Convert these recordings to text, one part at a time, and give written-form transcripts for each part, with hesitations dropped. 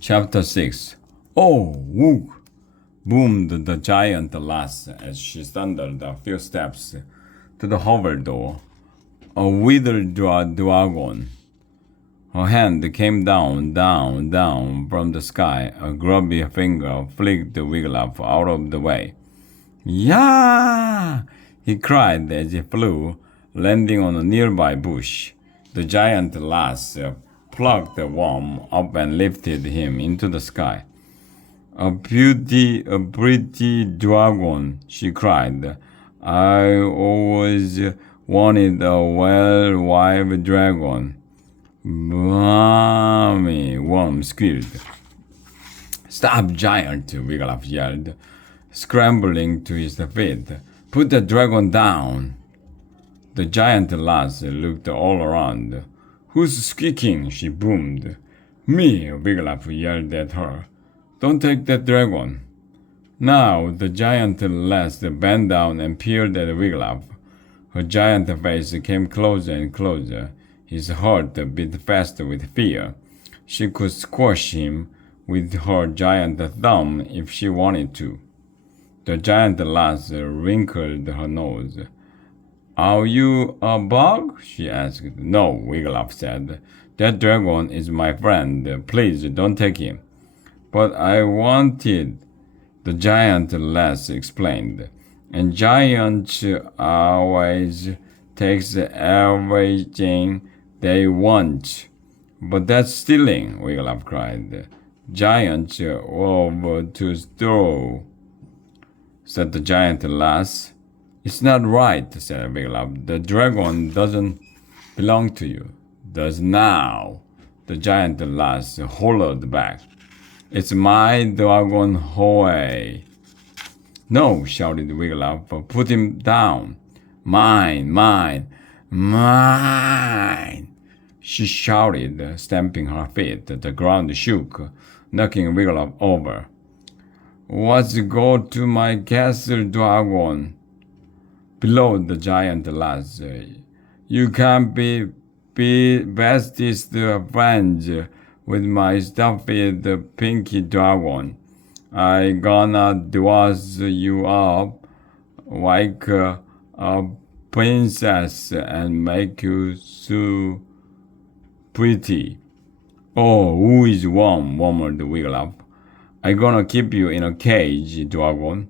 Chapter 6. Oh, woo! Boomed the giant lass as she thundered a few steps to the hovel door. A withered dragon. Her hand came down from the sky. A grubby finger flicked Wiglaf out of the way. "Yeah!" he cried as he flew, landing on a nearby bush. The giant lass plucked the worm up and lifted him into the sky. A pretty dragon, she cried. I always wanted a well-wild dragon. Mommy, worm squealed. Stop, giant, Wiglaf yelled, scrambling to his feet. Put the dragon down. The giant lass looked all around. Who's squeaking? She boomed. Me, Wiglaf yelled at her. Don't take that dragon. Now the giant lass bent down and peered at Wiglaf. Her giant face came closer and closer. His heart beat fast with fear. She could squash him with her giant thumb if she wanted to. The giant lass wrinkled her nose. Are you a bug? She asked. No, Wiglaf said. That dragon is my friend. Please don't take him. But I wanted, the giant lass explained. And giants always takes everything they want. But that's stealing, Wiglaf cried. Giants over to throw, said the giant lass. It's not right, said Wiglaf. The dragon doesn't belong to you. Does now, the giant lass hollered back. It's my dragon, hoy. No, shouted Wiglaf. Put him down. Mine, mine, mine. She shouted, stamping her feet. The ground shook, knocking Wiglaf over. What's go to my castle, dragon? Below the giant lass. You can't be bestest friends with my stuffed pinky dragon. I gonna dress you up like a princess and make you so pretty. Oh, who is warm? Murmured Wiglaf. I gonna keep you in a cage, dragon.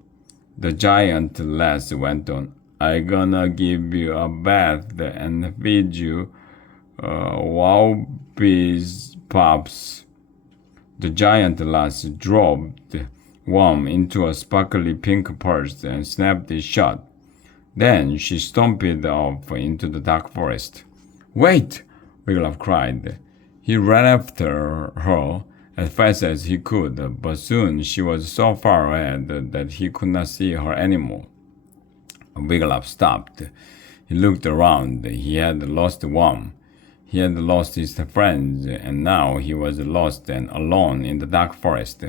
The giant lass went on. I gonna give you a bath and feed you Wowbies Pops. The giant lass dropped Worm into a sparkly pink purse and snapped it shut. Then she stomped off into the dark forest. Wait! Wiglaf cried. He ran after her as fast as he could, but soon she was so far ahead that he could not see her anymore. Wiglaf stopped. He looked around. He had lost Worm. He had lost his friends, and now he was lost and alone in the dark forest.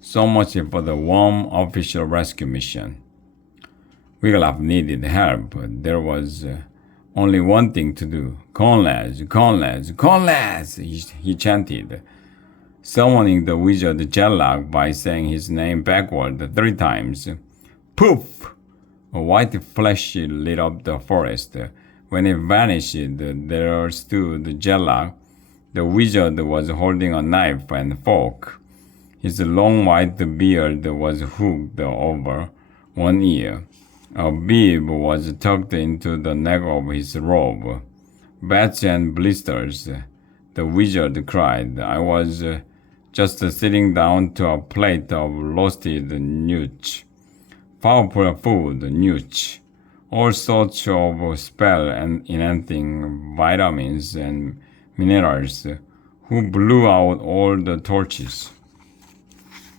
So much for the Worm official rescue mission. Wiglaf needed help. There was only one thing to do. Conlads, Conlads, Conlads, he chanted, summoning the wizard Jellag by saying his name backward 3 times. Poof! A white flash lit up the forest. When it vanished, there stood Jellag. The wizard was holding a knife and fork. His long white beard was hooked over one ear. A bib was tucked into the neck of his robe. Bats and blisters, the wizard cried. I was just sitting down to a plate of roasted newt. Powerful food, newt. All sorts of spell-enhancing vitamins and minerals. Who blew out all the torches?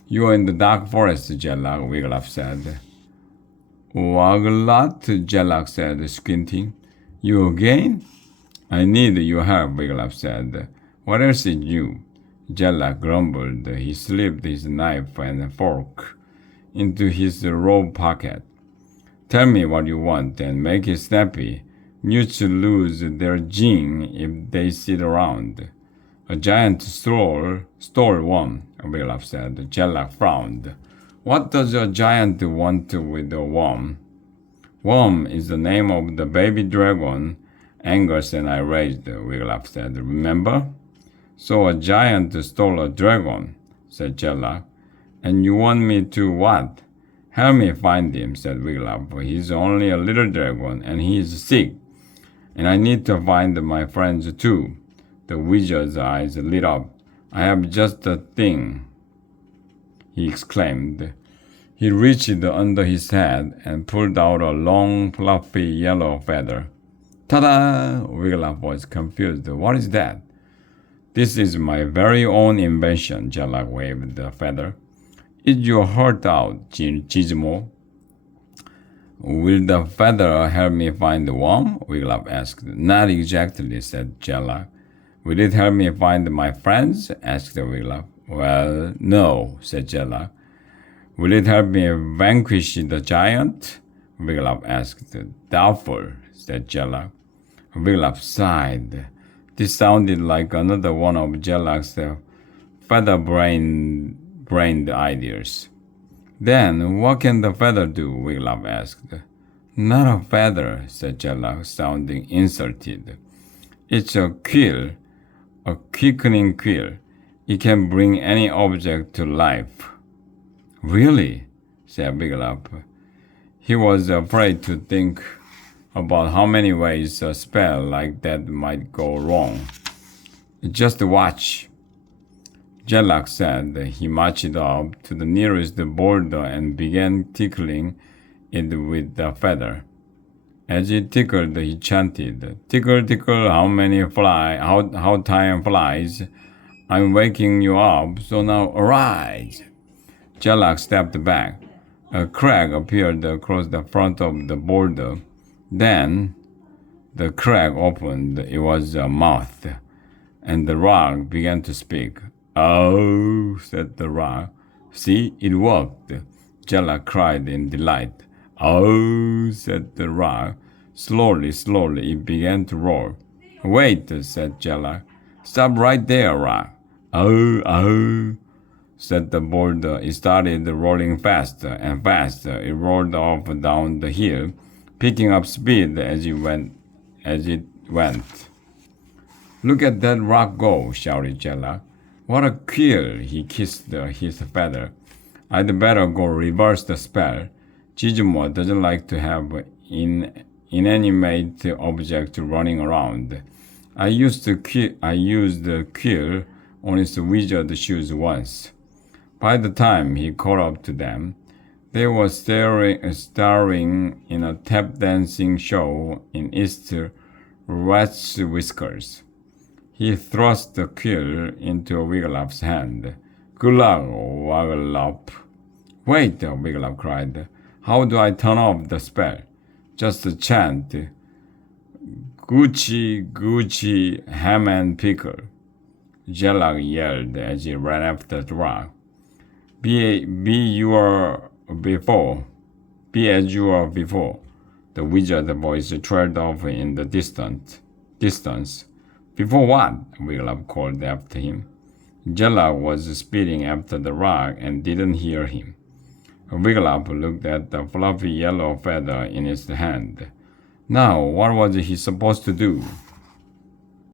You are in the dark forest, Jellag, Wiglaf said. Waglat, Jellag said, squinting. You again? I need your help, Wiglaf said. What else is new? Jellag grumbled. He slipped his knife and fork into his robe pocket. Tell me what you want and make it snappy. Newts lose their gene if they sit around. A giant stole one. Wiglaf said. Jelak frowned. What does a giant want with a worm? Worm is the name of the baby dragon Angus and I raised, Wiglaf said. Remember? So a giant stole a dragon, said Jelak. And you want me to what? Help me find him, said Wiglaf. He's only a little dragon and he is sick. And I need to find my friends too. The wizard's eyes lit up. I have just the thing, he exclaimed. He reached under his head and pulled out a long, fluffy yellow feather. Ta-da! Wiglaf was confused. What is that? This is my very own invention, Jelak waved the feather. Is your heart out, Gizmo? Will the feather help me find the worm? Wiglaf asked. Not exactly, said Jelak. Will it help me find my friends? Asked Wiglaf. Well, no, said Jelak. Will it help me vanquish the giant? Wiglaf asked. Doubtful, said Jelak. Wiglaf sighed. This sounded like another one of Jelak's feather-brained ideas. Then, what can the feather do? Wiglaf asked. Not a feather, said Jelak, sounding insulted. It's a quill, a quickening quill. It can bring any object to life. Really? Said Wiglaf. He was afraid to think about how many ways a spell like that might go wrong. Just watch, Jelak said. He marched up to the nearest boulder and began tickling it with the feather. As he tickled, he chanted, Tickle, tickle, how time flies. I'm waking you up, so now arise. Jelak stepped back. A crack appeared across the front of the boulder. Then the crack opened. It was a mouth, and the rock began to speak. Oh, said the rock. See, it worked. Jelak cried in delight. Oh, said the rock. Slowly, it began to roar. Wait, said Jelak. Stop right there, rock. Oh, said the boulder. It started rolling faster and faster. It rolled off down the hill, picking up speed as it went. Look at that rock go, shouted Jelak. What a quill! He kissed his feather. I'd better go reverse the spell. Gizmo doesn't like to have inanimate object running around. I used the quill on his wizard shoes once. By the time he caught up to them, they were starring in a tap dancing show in East Rat's Whiskers. He thrust the quill into Wiglaf's hand. Good luck, Wiglaf. Wait, Wiglaf cried. How do I turn off the spell? Just chant, Gucci, Gucci, ham and pickle. Jelak yelled as he ran after the rock. Be as you were before. The wizard's voice trailed off in the distance. Before what? Wiglaf called after him. Jelak was speeding after the rock and didn't hear him. Wiglaf looked at the fluffy yellow feather in his hand. Now, what was he supposed to do?